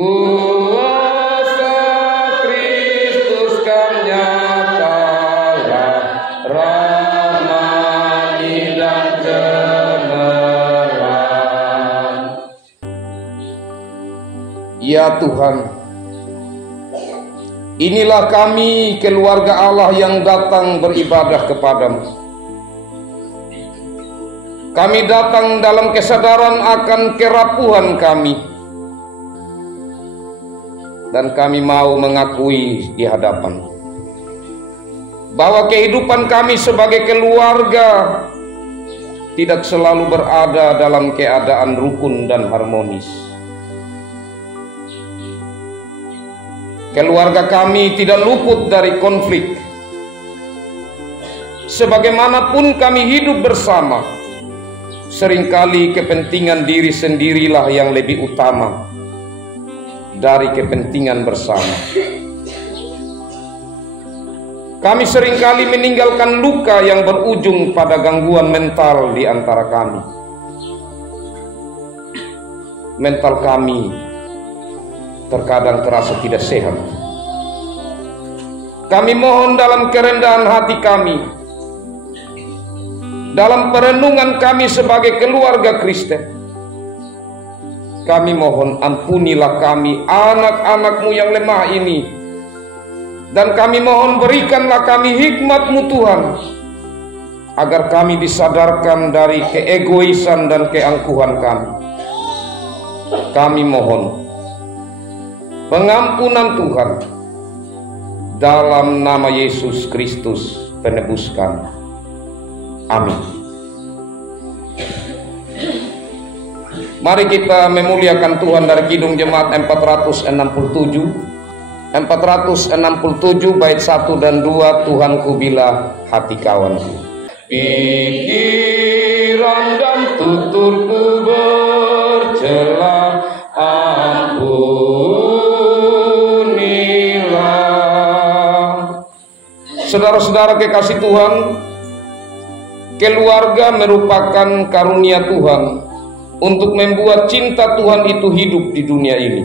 Kuasa Kristus kan nyatalah, rahmani dan cemerlang. Ya Tuhan, inilah kami, keluarga Allah yang datang beribadah kepadamu. Kami datang dalam kesadaran akan kerapuhan kami, dan kami mau mengakui di hadapan bahwa kehidupan kami sebagai keluarga tidak selalu berada dalam keadaan rukun dan harmonis. Keluarga kami tidak luput dari konflik. Sebagaimanapun kami hidup bersama, seringkali kepentingan diri sendirilah yang lebih utama dari kepentingan bersama. Kami seringkali meninggalkan luka yang berujung pada gangguan mental di antara kami. Mental kami terkadang terasa tidak sehat. Kami mohon dalam kerendahan hati kami, dalam perenungan kami sebagai keluarga Kristen, kami mohon ampunilah kami, anak-anak-Mu yang lemah ini, dan kami mohon berikanlah kami hikmat-Mu Tuhan, agar kami disadarkan dari keegoisan dan keangkuhan kami. Kami mohon pengampunan Tuhan dalam nama Yesus Kristus penebus kami. Amin. Mari kita memuliakan Tuhan dari Kidung Jemaat 467 bait 1 dan 2. Tuhanku bila hati kawanku. Pikiran dan tuturku bercela, ampunilah. Saudara-saudara kekasih Tuhan, keluarga merupakan karunia Tuhan untuk membuat cinta Tuhan itu hidup di dunia ini.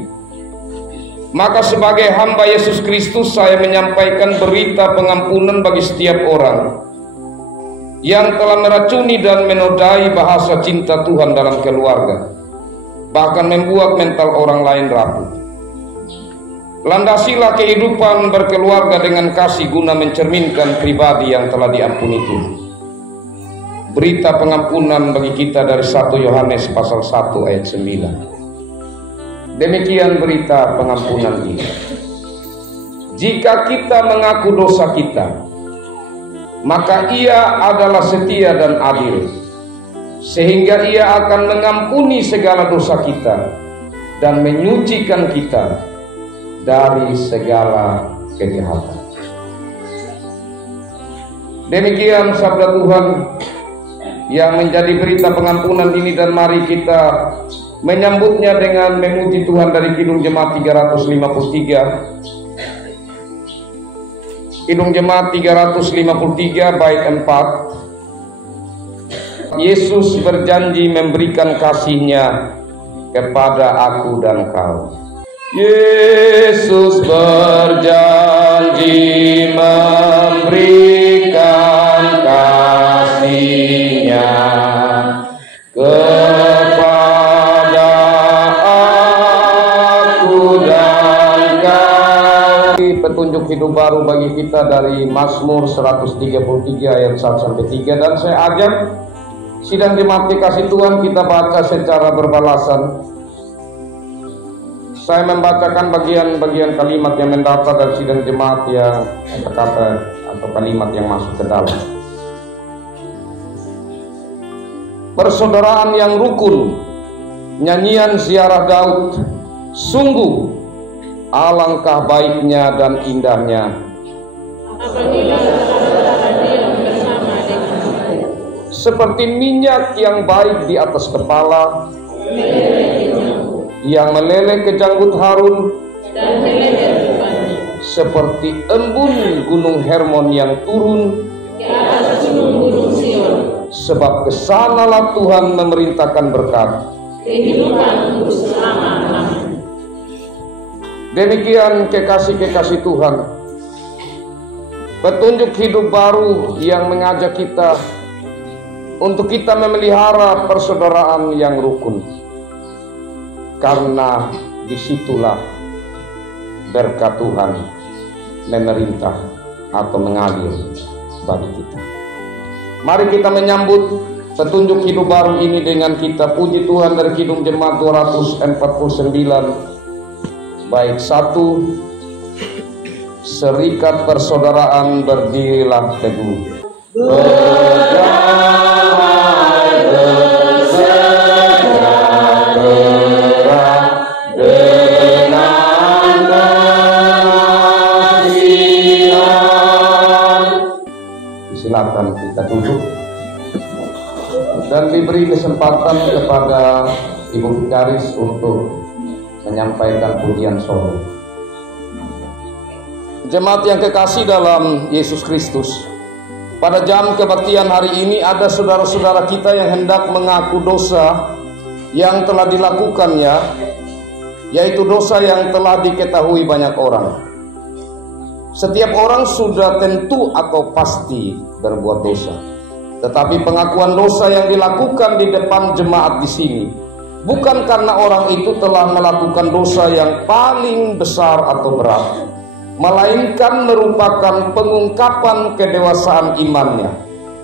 Maka sebagai hamba Yesus Kristus, saya menyampaikan berita pengampunan bagi setiap orang yang telah meracuni dan menodai bahasa cinta Tuhan dalam keluarga, bahkan membuat mental orang lain rapuh. Landasilah kehidupan berkeluarga dengan kasih guna mencerminkan pribadi yang telah diampuni Tuhan. Berita pengampunan bagi kita dari 1 Yohanes pasal 1 ayat 9. Demikian berita pengampunan ini. Jika kita mengaku dosa kita, maka Ia adalah setia dan adil, sehingga Ia akan mengampuni segala dosa kita dan menyucikan kita dari segala kejahatan. Demikian sabda Tuhan yang menjadi berita pengampunan ini, dan mari kita menyambutnya dengan memuji Tuhan dari Kidung Jemaat 353. Kidung Jemaat 353 bait 4. Yesus berjanji memberikan kasih-Nya kepada aku dan kau. Yesus berjanji memberikan kasih-Nya kepada aku dan kau. Petunjuk hidup baru bagi kita dari Mazmur 133 ayat 1-3, dan saya ajak sidang jemaat dikasih Tuhan kita baca secara berbalasan. Saya membacakan bagian-bagian kalimat yang mendapat dari sidang jemaat yang kata atau kalimat yang masuk ke dalam. Persaudaraan yang rukun, nyanyian ziarah Daud, sungguh alangkah baiknya dan indahnya seperti minyak yang baik di atas kepala, yang meleleh ke janggut Harun, seperti embun gunung Hermon yang turun, sebab kesanalah Tuhan memerintahkan berkat, Demikian kekasih-kekasih Tuhan, petunjuk hidup baru yang mengajak kita untuk kita memelihara persaudaraan yang rukun, karena disitulah berkat Tuhan memerintah atau mengalir bagi kita. Mari kita menyambut petunjuk hidup baru ini dengan kita puji Tuhan dari Kidung Jemaat 249 bait 1. Serikat persaudaraan berdirilah teguh. Berdamai bersejahtera dengan kasihan. Silakan kita duduk dan diberi kesempatan kepada Ibu Vikaris untuk menyampaikan pujian solo. Jemaat yang kekasih dalam Yesus Kristus, pada jam kebaktian hari ini ada saudara-saudara kita yang hendak mengaku dosa yang telah dilakukannya, yaitu dosa yang telah diketahui banyak orang. Setiap orang sudah tentu atau pasti berbuat dosa, tetapi pengakuan dosa yang dilakukan di depan jemaat di sini bukan karena orang itu telah melakukan dosa yang paling besar atau berat, melainkan merupakan pengungkapan kedewasaan imannya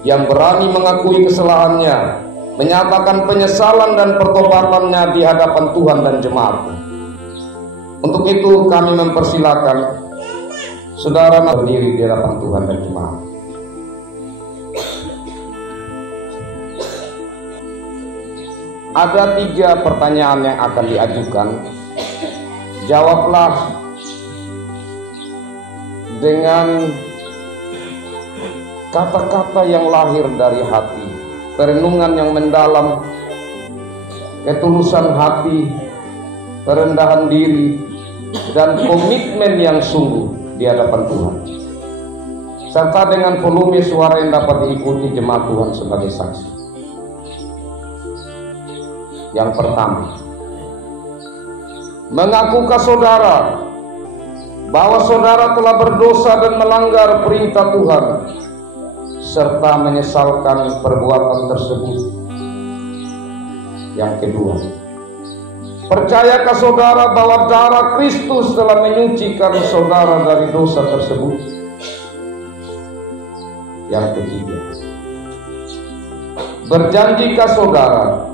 yang berani mengakui kesalahannya, menyatakan penyesalan dan pertobatannya di hadapan Tuhan dan jemaat. Untuk itu kami mempersilakan saudara berdiri di hadapan Tuhan dan jemaat. Ada 3 pertanyaan yang akan diajukan. Jawablah dengan kata-kata yang lahir dari hati, perenungan yang mendalam, ketulusan hati, kerendahan diri, dan komitmen yang sungguh di hadapan Tuhan, serta dengan volume suara yang dapat diikuti jemaat Tuhan sebagai saksi. Yang pertama, mengakukah saudara bahwa saudara telah berdosa dan melanggar perintah Tuhan, serta menyesalkan perbuatan tersebut? Yang kedua, percayakah saudara bahwa darah Kristus telah menyucikan saudara dari dosa tersebut? Yang ketiga, berjanjikah saudara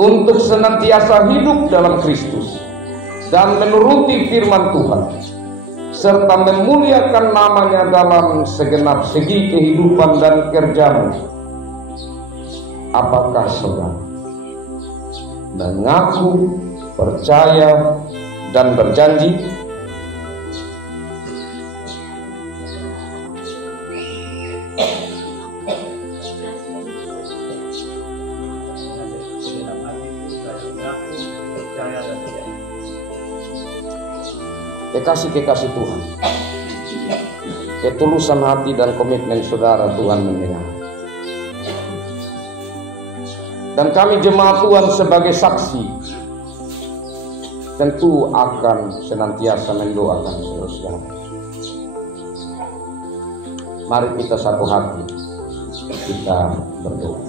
untuk senantiasa hidup dalam Kristus dan menuruti firman Tuhan, serta memuliakan namanya dalam segenap segi kehidupan dan kerjamu? Apakah saudara mengaku, percaya, dan berjanji? Kekasih-kekasih Tuhan, ketulusan hati dan komitmen saudara Tuhan mendengar, dan kami jemaat Tuhan sebagai saksi tentu akan senantiasa mendoakan saudara. Mari kita satu hati, kita berdoa.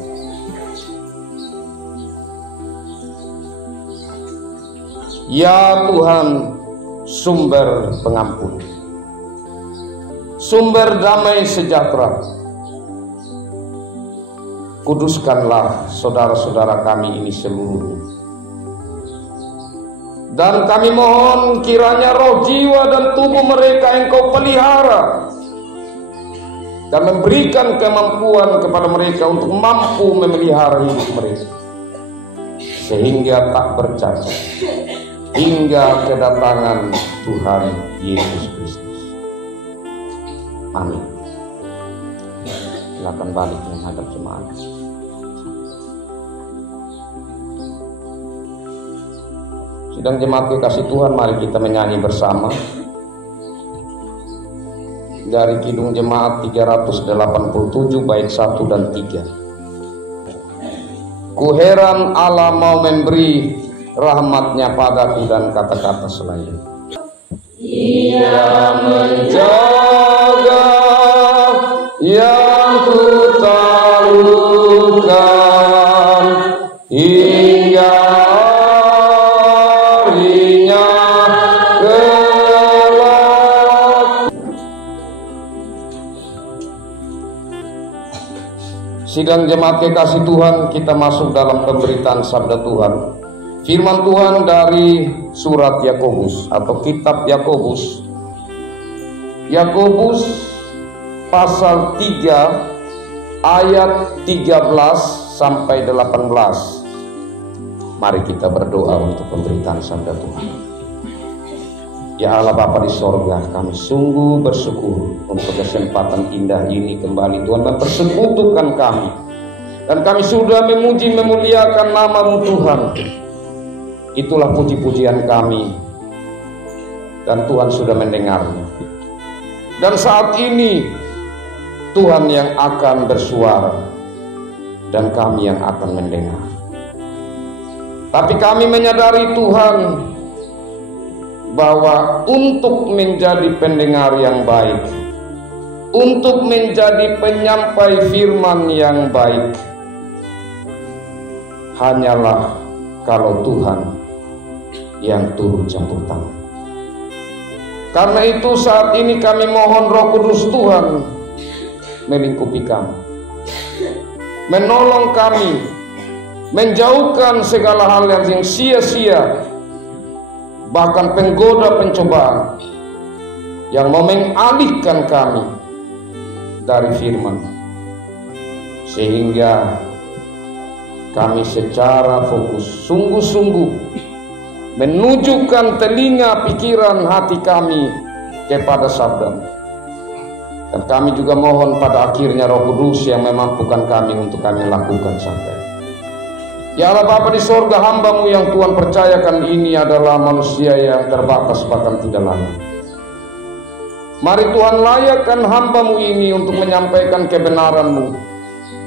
Ya Tuhan, sumber pengampun, sumber damai sejahtera, kuduskanlah saudara-saudara kami ini seluruhnya, dan kami mohon kiranya roh, jiwa, dan tubuh mereka Engkau pelihara dan memberikan kemampuan kepada mereka untuk mampu memelihara hidup mereka sehingga tak bercacat hingga kedatangan Tuhan Yesus Kristus. Amin. Silakan balik menghadap jemaat. Sidang jemaat kekasih Tuhan, mari kita menyanyi bersama dari Kidung Jemaat 387 bait 1 dan 3. Ku heran Allah mau memberi rahmatnya padaku dan kata-kata selain. Ia menjaga yang ku taklukkan hingga harinya kelak. Sidang jemaat kekasih Tuhan, kita masuk dalam pemberitaan sabda Tuhan. Firman Tuhan dari surat Yakobus atau kitab Yakobus. Yakobus pasal 3 ayat 13 sampai 18. Mari kita berdoa untuk pemberitaan sabda Tuhan. Ya Allah Bapa di sorga, kami sungguh bersyukur untuk kesempatan indah ini kembali Tuhan mempersekutukan kami. Dan kami sudah memuji memuliakan nama-Mu Tuhan. Itulah puji-pujian kami. Dan Tuhan sudah mendengarnya. Dan saat ini Tuhan yang akan bersuara dan kami yang akan mendengar. Tapi kami menyadari Tuhan bahwa untuk menjadi pendengar yang baik, untuk menjadi penyampai firman yang baik, hanyalah kalau Tuhan yang turut campur tangan. Karena itu saat ini kami mohon Roh Kudus Tuhan melingkupi kami, menolong kami, menjauhkan segala hal yang sia-sia, bahkan penggoda pencobaan yang mau mengalihkan kami dari firman, sehingga kami secara fokus sungguh-sungguh menunjukkan telinga, pikiran, hati kami kepada sabda-Mu. Dan kami juga mohon pada akhirnya Roh Kudus yang memampukan kami untuk kami lakukan sampai. Ya Allah Bapa di sorga, hamba-Mu yang Tuhan percayakan ini adalah manusia yang terbatas bahkan tidak layak. Mari Tuhan layakkan hamba-Mu ini untuk menyampaikan kebenaran-Mu.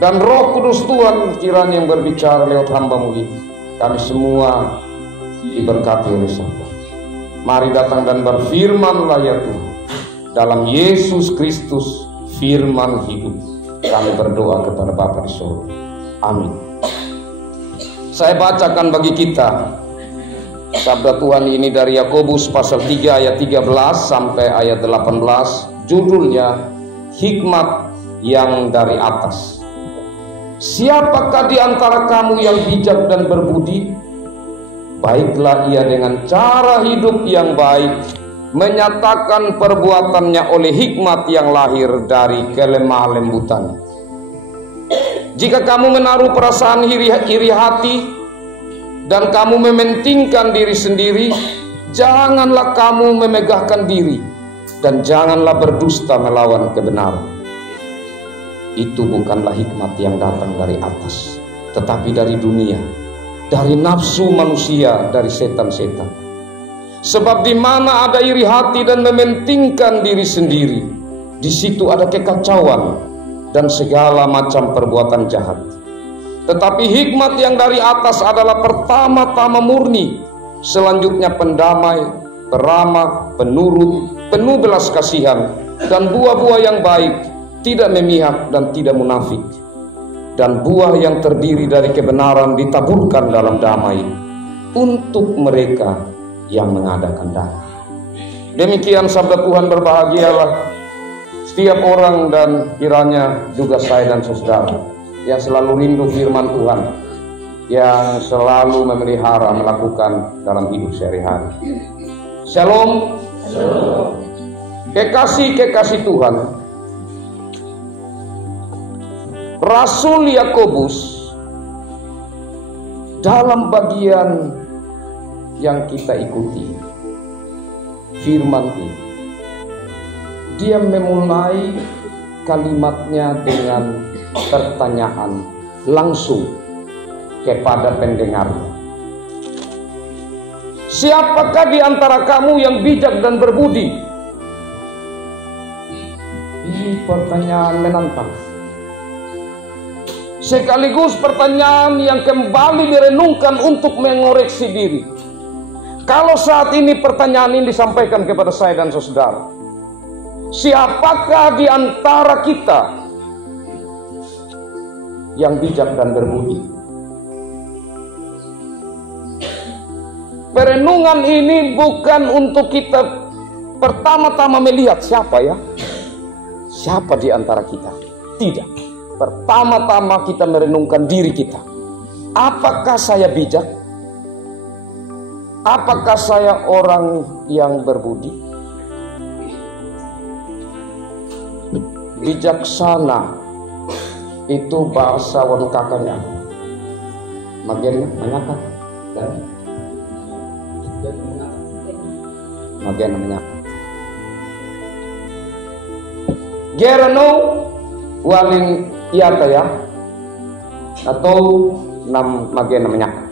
Dan Roh Kudus Tuhan kiranya yang berbicara lewat hamba-Mu ini. Kami semua diberkati oleh sabda. Mari datang dan berfirmanlah ya Tuhan. Dalam Yesus Kristus firman hidup, kami berdoa kepada Bapa di surga. Amin. Saya bacakan bagi kita sabda Tuhan ini dari Yakobus pasal 3 ayat 13 sampai ayat 18. Judulnya Hikmat yang dari atas. Siapakah di antara kamu yang bijak dan berbudi? Baiklah ia dengan cara hidup yang baik, menyatakan perbuatannya oleh hikmat yang lahir dari kelemah lembutan. Jika kamu menaruh perasaan iri hati dan kamu mementingkan diri sendiri, janganlah kamu memegahkan diri dan janganlah berdusta melawan kebenaran. Itu bukanlah hikmat yang datang dari atas, tetapi dari dunia, dari nafsu manusia, dari setan-setan. Sebab di mana ada iri hati dan mementingkan diri sendiri, di situ ada kekacauan dan segala macam perbuatan jahat. Tetapi hikmat yang dari atas adalah pertama-tama murni, selanjutnya pendamai, peramah, penurut, penuh belas kasihan, dan buah-buah yang baik, tidak memihak dan tidak munafik. Dan buah yang terdiri dari kebenaran ditaburkan dalam damai untuk mereka yang mengadakan damai. Demikian sabda Tuhan. Berbahagialah setiap orang dan kiranya juga saya dan saudara yang selalu rindu firman Tuhan, yang selalu memelihara melakukan dalam hidup sehari-hari. Shalom. Shalom. Kekasih-kekasih Tuhan, Rasul Yakobus dalam bagian yang kita ikuti firman ini, dia memulai kalimatnya dengan pertanyaan langsung kepada pendengarnya. Siapakah di antara kamu yang bijak dan berbudi? Ini pertanyaan menantang, sekaligus pertanyaan yang kembali direnungkan untuk mengoreksi diri. Kalau saat ini pertanyaan ini disampaikan kepada saya dan saudara, siapakah di antara kita yang bijak dan berbudi? Perenungan ini bukan untuk kita pertama-tama melihat siapa ya, siapa di antara kita. Tidak. Pertama-tama kita merenungkan diri kita. Apakah saya bijak? Apakah saya orang yang berbudi? Bijaksana itu bahasa wonkakannya Magen menyakap dan Magen menyakap. Gerano waling iata ya, atau nam Magen menyakap.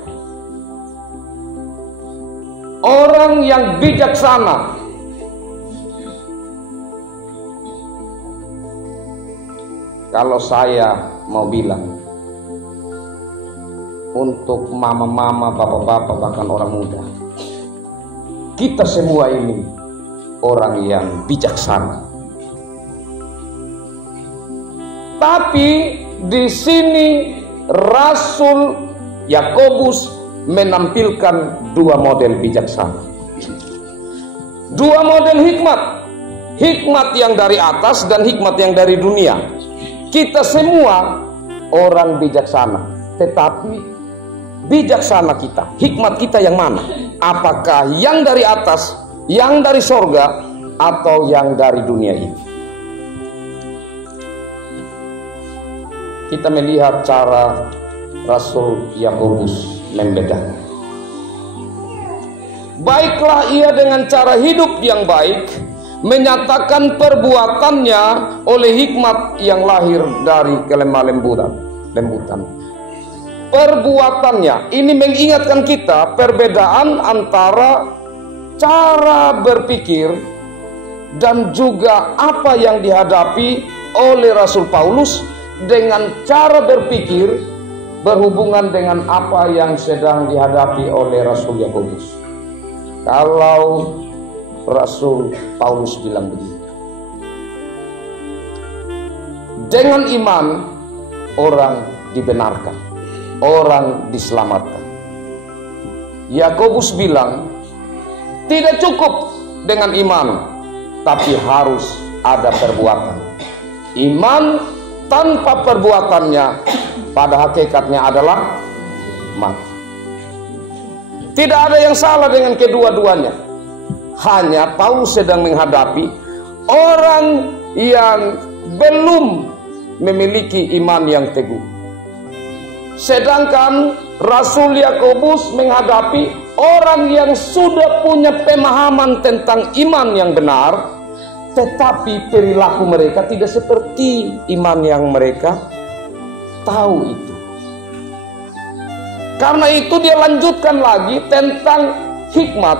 Orang yang bijaksana kalau saya mau bilang untuk mama-mama, bapak-bapak, bahkan orang muda, kita semua ini orang yang bijaksana. Tapi di sini Rasul Yakobus menampilkan dua model bijaksana, dua model hikmat, hikmat yang dari atas dan hikmat yang dari dunia. Kita semua orang bijaksana, tetapi bijaksana kita, hikmat kita yang mana? Apakah yang dari atas, yang dari sorga, atau yang dari dunia ini? Kita melihat cara Rasul Yakobus membedakan. Baiklah ia dengan cara hidup yang baik, menyatakan perbuatannya oleh hikmat yang lahir dari kelemah lembutan. Perbuatannya ini mengingatkan kita perbedaan antara cara berpikir dan juga apa yang dihadapi oleh Rasul Paulus dengan cara berpikir berhubungan dengan apa yang sedang dihadapi oleh Rasul Yakobus. Kalau Rasul Paulus bilang begini, dengan iman orang dibenarkan, orang diselamatkan. Yakobus bilang tidak cukup dengan iman, tapi harus ada perbuatan. Iman tanpa perbuatannya pada hakikatnya adalah mati. Tidak ada yang salah dengan kedua-duanya. Hanya Paulus sedang menghadapi orang yang belum memiliki iman yang teguh. Sedangkan Rasul Yakobus menghadapi orang yang sudah punya pemahaman tentang iman yang benar, tetapi perilaku mereka tidak seperti iman yang mereka tahu itu. Karena itu dia lanjutkan lagi tentang hikmat.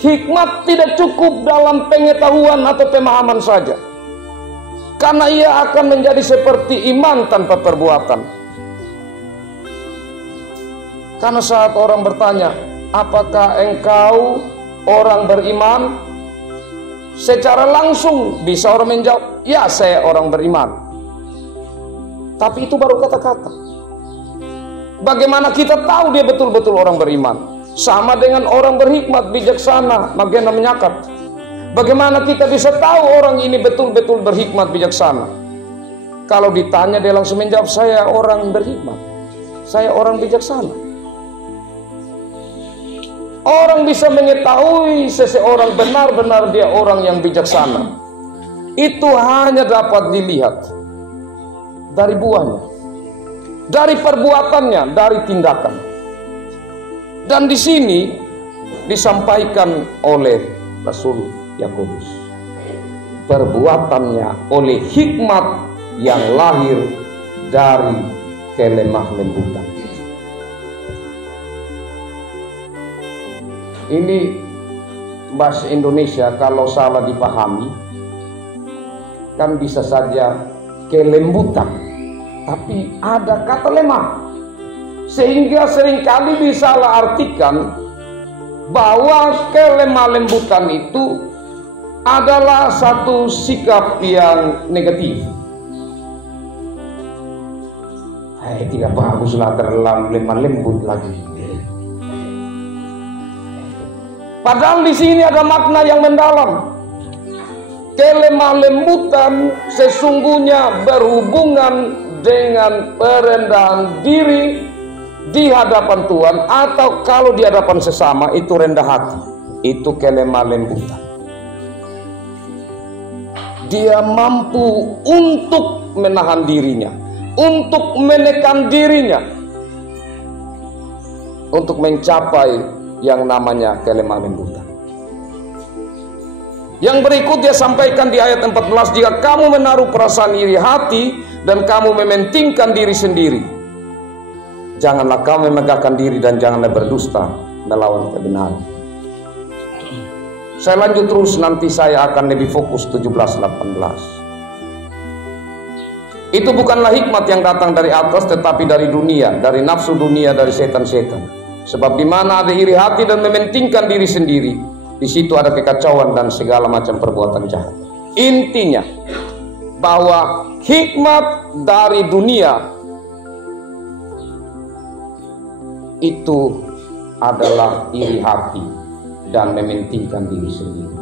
Hikmat tidak cukup dalam pengetahuan atau pemahaman saja, karena ia akan menjadi seperti iman tanpa perbuatan. Karena saat orang bertanya, apakah engkau orang beriman? Secara langsung bisa orang menjawab, ya saya orang beriman. Tapi itu baru kata-kata. Bagaimana kita tahu dia betul-betul orang beriman? Sama dengan orang berhikmat, bijaksana, Magena menyakat. Bagaimana kita bisa tahu orang ini betul-betul berhikmat, bijaksana? Kalau ditanya dia langsung menjawab, saya orang berhikmat, saya orang bijaksana. Orang bisa mengetahui seseorang benar-benar dia orang yang bijaksana, itu hanya dapat dilihat dari buahnya, dari perbuatannya, dari tindakan. Dan di sini disampaikan oleh Rasul Yakobus, perbuatannya oleh hikmat yang lahir dari kelemah lembutan. Ini bahasa Indonesia kalau salah dipahami kan bisa saja kelembutan, tapi ada kata lemah, sehingga seringkali disalah artikan bahwa kelemah lembutan itu adalah satu sikap yang negatif. Tidak baguslah terlalu lemah lembut lagi. Padahal di sini ada makna yang mendalam. Kelemah lembutan sesungguhnya berhubungan dengan perendahan diri di hadapan Tuhan, atau kalau di hadapan sesama itu rendah hati. Itu kelemah lembutan. Dia mampu untuk menahan dirinya, untuk menekan dirinya, untuk mencapai yang namanya kelemah lembutan. Yang berikut dia sampaikan di ayat 14, jika kamu menaruh perasaan iri hati dan kamu mementingkan diri sendiri, janganlah kamu memegahkan diri dan janganlah berdusta melawan kebenaran. Saya lanjut terus, nanti saya akan lebih fokus 17-18. Itu bukanlah hikmat yang datang dari atas, tetapi dari dunia, dari nafsu dunia, dari setan-setan. Sebab di mana ada iri hati dan mementingkan diri sendiri, di situ ada kekacauan dan segala macam perbuatan jahat. Intinya bahwa hikmat dari dunia itu adalah iri hati dan mementingkan diri sendiri.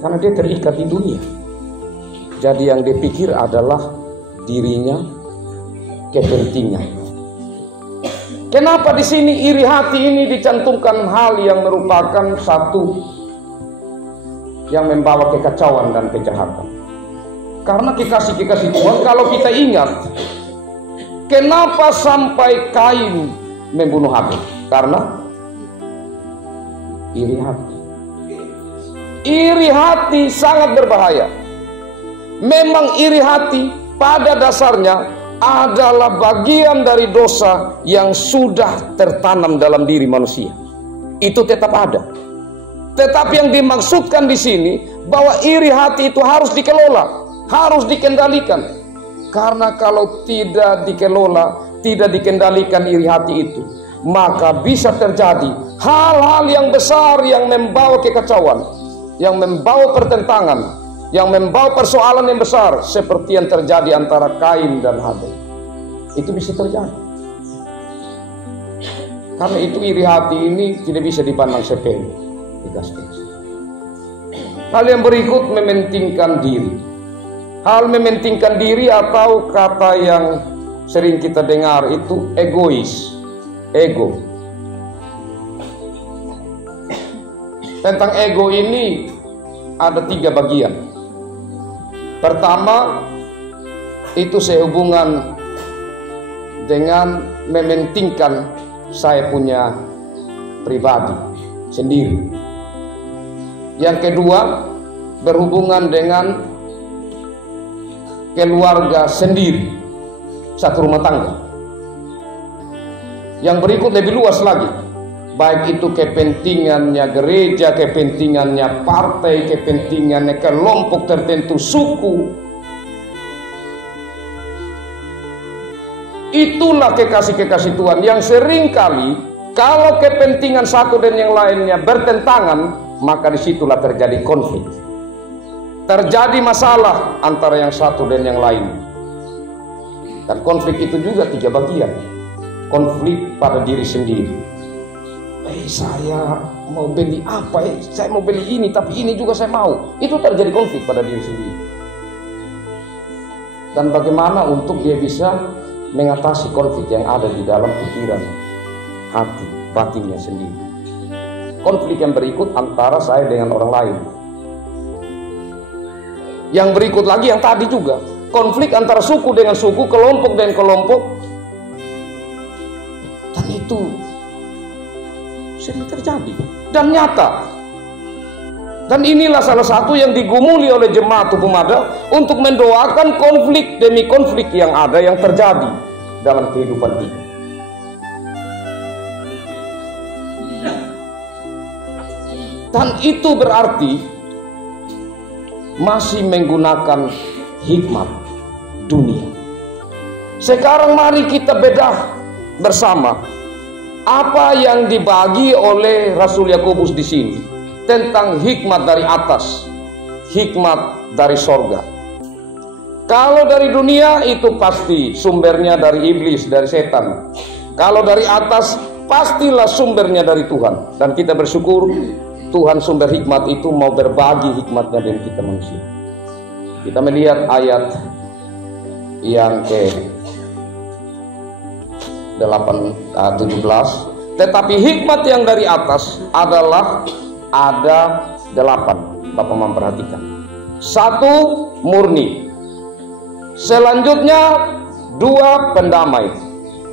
Karena dia terikat di dunia. Jadi yang dia pikir adalah dirinya, kepentingan. Kenapa di sini iri hati ini dicantumkan hal yang merupakan satu yang membawa kekacauan dan kejahatan? Karena kekasih-kekasih Tuhan, kalau kita ingat, kenapa sampai Kain membunuh Habel? Karena iri hati. Iri hati sangat berbahaya. Memang iri hati pada dasarnya adalah bagian dari dosa yang sudah tertanam dalam diri manusia. Itu tetap ada. Tetapi yang dimaksudkan di sini bahwa iri hati itu harus dikelola, harus dikendalikan. Karena kalau tidak dikelola, tidak dikendalikan iri hati itu, maka bisa terjadi hal-hal yang besar yang membawa kekacauan, yang membawa pertentangan, yang membawa persoalan yang besar, seperti yang terjadi antara Kain dan Habel. Itu bisa terjadi. Karena itu iri hati ini tidak bisa dipandang sepele. Hal yang berikut, mementingkan diri. Hal mementingkan diri atau kata yang sering kita dengar itu egois, ego. Tentang ego ini ada 3 bagian. Pertama, itu sehubungan dengan mementingkan saya punya pribadi sendiri. Yang kedua, berhubungan dengan keluarga sendiri, satu rumah tangga. Yang berikut lebih luas lagi, baik itu kepentingannya gereja, kepentingannya partai, kepentingannya kelompok tertentu, suku. Itulah kekasih-kekasih Tuhan yang seringkali kalau kepentingan satu dan yang lainnya bertentangan, maka disitulah terjadi konflik. Terjadi masalah antara yang satu dan yang lain. Dan konflik itu juga 3 bagian. Konflik pada diri sendiri. Saya mau beli apa? Saya mau beli ini, tapi ini juga saya mau. Itu terjadi konflik pada diri sendiri. Dan bagaimana untuk dia bisa mengatasi konflik yang ada di dalam pikiran, hati, batinnya sendiri. Konflik yang berikut antara saya dengan orang lain. Yang berikut lagi yang tadi juga, konflik antara suku dengan suku, kelompok dengan kelompok. Dan itu sering terjadi dan nyata. Dan inilah salah satu yang digumuli oleh jemaat Tukumada untuk mendoakan konflik demi konflik yang ada, yang terjadi dalam kehidupan kita. Dan itu berarti masih menggunakan hikmat dunia. Sekarang mari kita bedah bersama Apa yang dibagi oleh Rasul Yakobus di sini tentang hikmat dari atas, hikmat dari sorga. Kalau dari dunia itu pasti sumbernya dari iblis, dari setan. Kalau dari atas pastilah sumbernya dari Tuhan. Dan kita bersyukur Tuhan sumber hikmat itu mau berbagi hikmatnya dengan kita manusia. Kita melihat ayat yang ke 17. Tetapi hikmat yang dari atas adalah ada 8. Bapak memperhatikan. 1, murni. Selanjutnya 2, pendamai.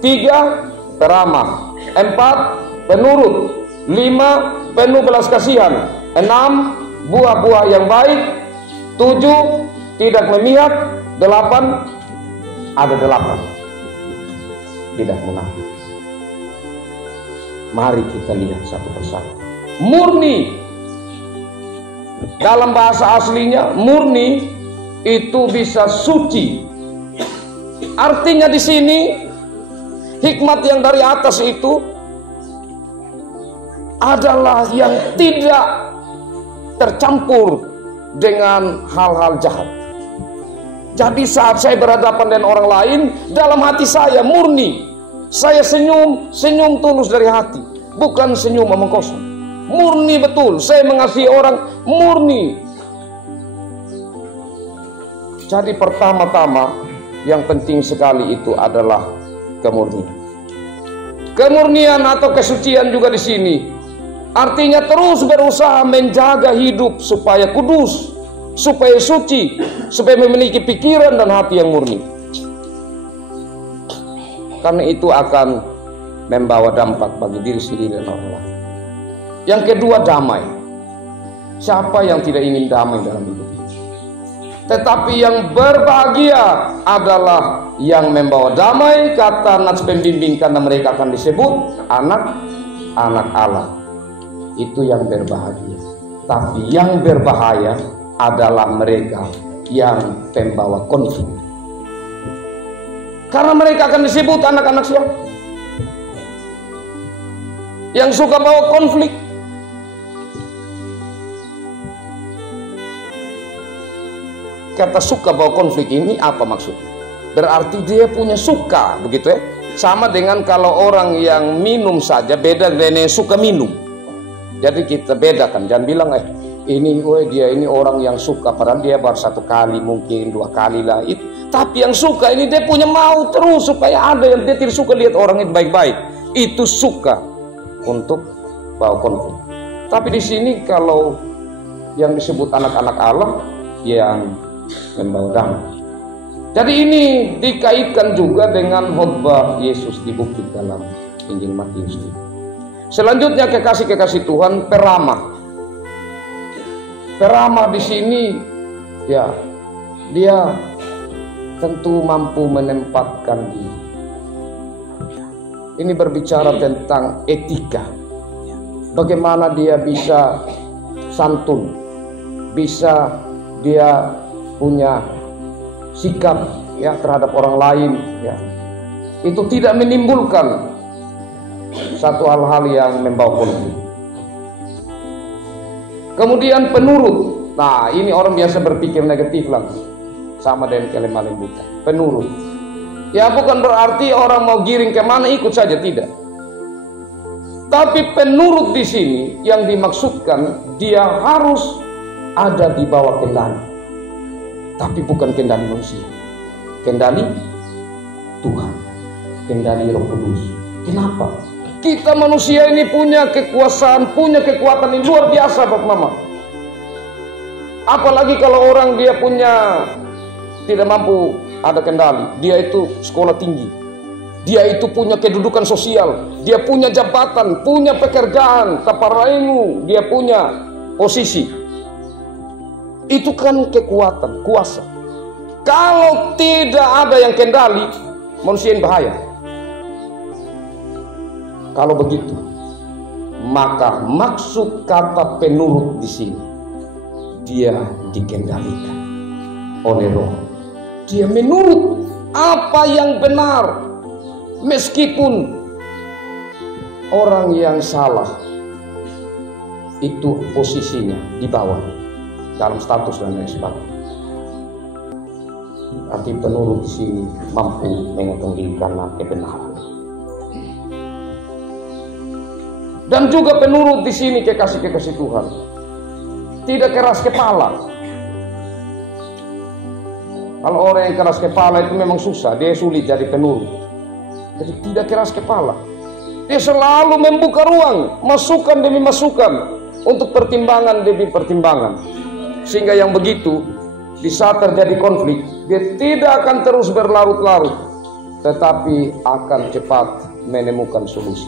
3, peramah. 4, penurut. 5, penuh belas kasihan. 6, buah-buah yang baik. 7, tidak memihak. 8, ada 8. Tidak munafik. Mari kita lihat satu persatu. Murni, dalam bahasa aslinya murni itu bisa suci. Artinya di sini hikmat yang dari atas itu adalah yang tidak tercampur dengan hal-hal jahat. Jadi saat saya berhadapan dengan orang lain, dalam hati saya murni. Saya senyum tulus dari hati, bukan senyum omong kosong. Murni betul, saya mengasihi orang murni. Jadi pertama-tama yang penting sekali itu adalah kemurnian. Kemurnian atau kesucian juga di sini artinya terus berusaha menjaga hidup supaya kudus, supaya suci, supaya memiliki pikiran dan hati yang murni. Karena itu akan membawa dampak bagi diri sendiri dan orang lain. Yang kedua, damai. Siapa yang tidak ingin damai dalam hidup ini? Tetapi yang berbahagia adalah yang membawa damai. Kata Nats pembimbing, karena mereka akan disebut anak-anak Allah. Itu yang berbahagia. Tapi yang berbahaya adalah mereka yang pembawa konflik. Karena mereka akan disebut anak-anak siapa? Yang suka bawa konflik. Kata suka bawa konflik ini apa maksudnya? Berarti dia punya suka, begitu ya? Sama dengan kalau orang yang minum saja beda dengan yang suka minum. Jadi kita bedakan, jangan bilang dia ini orang yang suka, padahal dia baru 1 kali, mungkin 2 kali lah itu. Tapi yang suka ini dia punya mau terus supaya ada yang dia tidak suka lihat orang itu baik-baik. Itu suka untuk bawa konflik. Tapi di sini kalau yang disebut anak-anak Allah yang membawa damai. Jadi ini dikaitkan juga dengan khotbah Yesus di bukit dalam Injil Matius. Selanjutnya kekasih-kekasih Tuhan, peramah. Peramah di sini ya dia tentu mampu menempatkan diri. Ini berbicara tentang etika. Bagaimana dia bisa santun, bisa dia punya sikap ya terhadap orang lain ya. Itu tidak menimbulkan satu hal-hal yang membawa konflik. Kemudian penurut. Nah, ini orang biasa berpikir negatif langsung. Sama dengan kalimat lembutan, penurut. Ya bukan berarti orang mau giring kemana ikut saja, tidak. Tapi penurut di sini yang dimaksudkan dia harus ada di bawah kendali. Tapi bukan kendali manusia, kendali Tuhan, kendali Roh Kudus. Kenapa? Kita manusia ini punya kekuasaan, punya kekuatan yang luar biasa, Bapak Mama. Apalagi kalau orang dia punya tidak mampu ada kendali, dia itu sekolah tinggi, dia itu punya kedudukan sosial, dia punya jabatan, punya pekerjaan, taparaingu, dia punya posisi. Itu kan kekuatan, kuasa. Kalau tidak ada yang kendali, manusia ini bahaya. Kalau begitu, maka maksud kata penurut di sini, dia dikendalikan oleh Roh. Dia menurut apa yang benar, meskipun orang yang salah itu posisinya di bawah dalam status dan lain sebagainya. Arti penurut di sini mampu mengetahui kebenaran. Dan juga penurut di sini kekasih Tuhan tidak keras kepala. Kalau orang yang keras kepala itu memang susah, dia sulit jadi penurut. Jadi tidak keras kepala. Dia selalu membuka ruang, masukan demi masukan, untuk pertimbangan demi pertimbangan. Sehingga yang begitu, di saat terjadi konflik, dia tidak akan terus berlarut-larut, tetapi akan cepat menemukan solusi.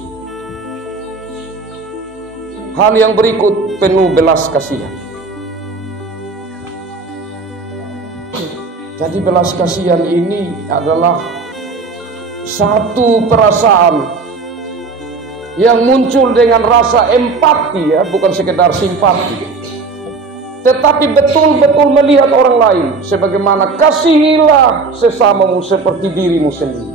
Hal yang berikut penuh belas kasihan. Jadi belas kasihan ini adalah satu perasaan yang muncul dengan rasa empati, ya, bukan sekedar simpati, tetapi betul-betul melihat orang lain sebagaimana kasihilah sesamamu seperti dirimu sendiri.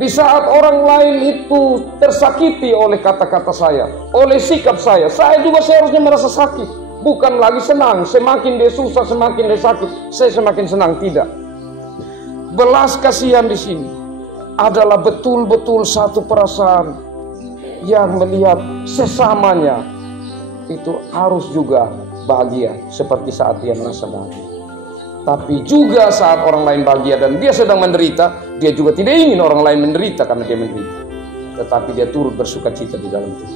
Di saat orang lain itu tersakiti oleh kata-kata saya, oleh sikap saya juga seharusnya merasa sakit. Bukan lagi senang, semakin dia susah, semakin dia sakit, saya semakin senang. Tidak. Belas kasihan di sini adalah betul-betul satu perasaan yang melihat sesamanya itu harus juga bahagia seperti saat dia merasa bahagia. Tapi juga saat orang lain bahagia dan dia sedang menderita, dia juga tidak ingin orang lain menderita karena dia menderita, tetapi dia turut bersuka cita di dalam itu.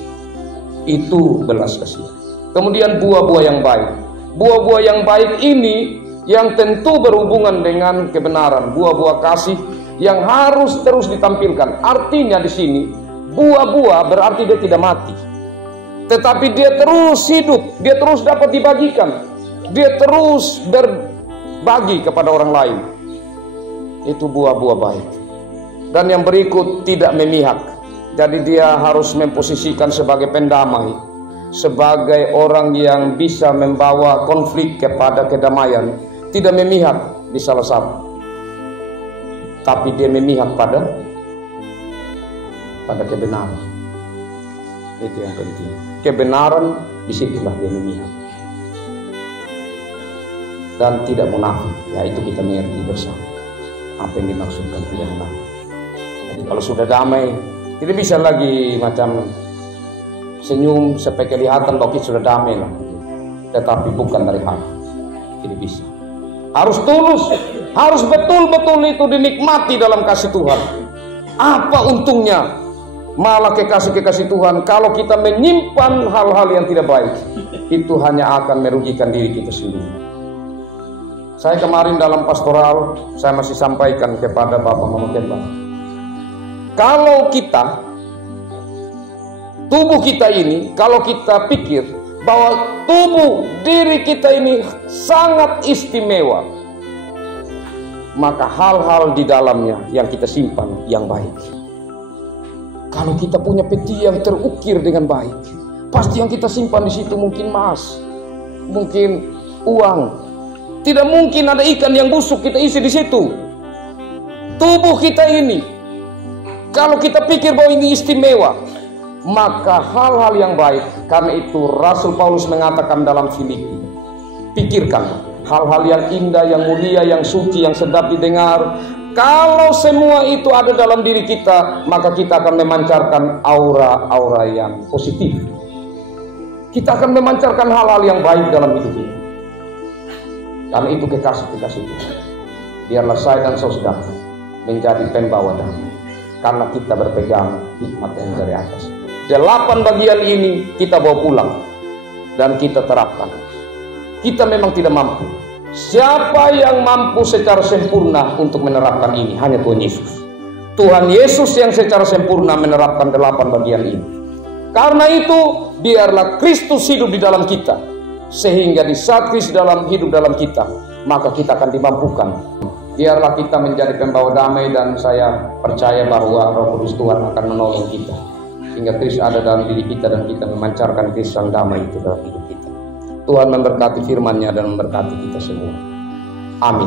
Itu belas kasihan. Kemudian buah-buah yang baik. Buah-buah yang baik ini yang tentu berhubungan dengan kebenaran, buah-buah kasih yang harus terus ditampilkan. Artinya di sini buah-buah berarti dia tidak mati, tetapi dia terus hidup, dia terus dapat dibagikan, dia terus berbagi kepada orang lain. Itu buah-buah baik. Dan yang berikut tidak memihak. Jadi dia harus memposisikan sebagai pendamai, sebagai orang yang bisa membawa konflik kepada kedamaian. Tidak memihak di salah satu, tapi dia memihak pada kebenaran. Itu yang penting. Kebenaran, disitulah dia memihak. Dan tidak munafik. Ya, itu kita mengerti bersama apa yang dimaksudkan tidak munafik. Jadi kalau sudah damai, tidak bisa lagi macam senyum sampai kelihatan bahwa kita sudah damai lah. Tetapi bukan dari hati. Tidak bisa. Harus tulus, harus betul-betul itu dinikmati dalam kasih Tuhan. Apa untungnya malah kekasih Tuhan kalau kita menyimpan hal-hal yang tidak baik? Itu hanya akan merugikan diri kita sendiri. Saya kemarin dalam pastoral, saya masih sampaikan kepada Bapak Mama Kembang, kalau kita, tubuh kita ini, kalau kita pikir bahwa tubuh diri kita ini sangat istimewa, maka hal-hal di dalamnya yang kita simpan yang baik. Kalau kita punya peti yang terukir dengan baik, pasti yang kita simpan di situ mungkin emas, mungkin uang. Tidak mungkin ada ikan yang busuk kita isi di situ. Tubuh kita ini, kalau kita pikir bahwa ini istimewa, maka hal-hal yang baik. Karena itu Rasul Paulus mengatakan dalam Filipi, pikirkan hal-hal yang indah, yang mulia, yang suci, yang sedap didengar. Kalau semua itu ada dalam diri kita, maka kita akan memancarkan aura-aura yang positif. Kita akan memancarkan hal-hal yang baik dalam hidup kita. Karena itu kekasih itu, biarlah saya dan saudara menjadi pembawa damai, karena kita berpegang hikmat yang dari atas. 8 bagian ini kita bawa pulang dan kita terapkan. Kita memang tidak mampu. Siapa yang mampu secara sempurna untuk menerapkan ini? Hanya Tuhan Yesus. Tuhan Yesus yang secara sempurna menerapkan 8 bagian ini. Karena itu biarlah Kristus hidup di dalam kita, sehingga di saat Kristus hidup dalam kita, maka kita akan dimampukan. Biarlah kita menjadi pembawa damai, dan saya percaya bahwa Roh Kudus Tuhan akan menolong kita sehingga Kristus ada dalam diri kita dan kita memancarkan Kristus yang damai itu dalam hidup kita. Tuhan memberkati firman-Nya dan memberkati kita semua. Amin.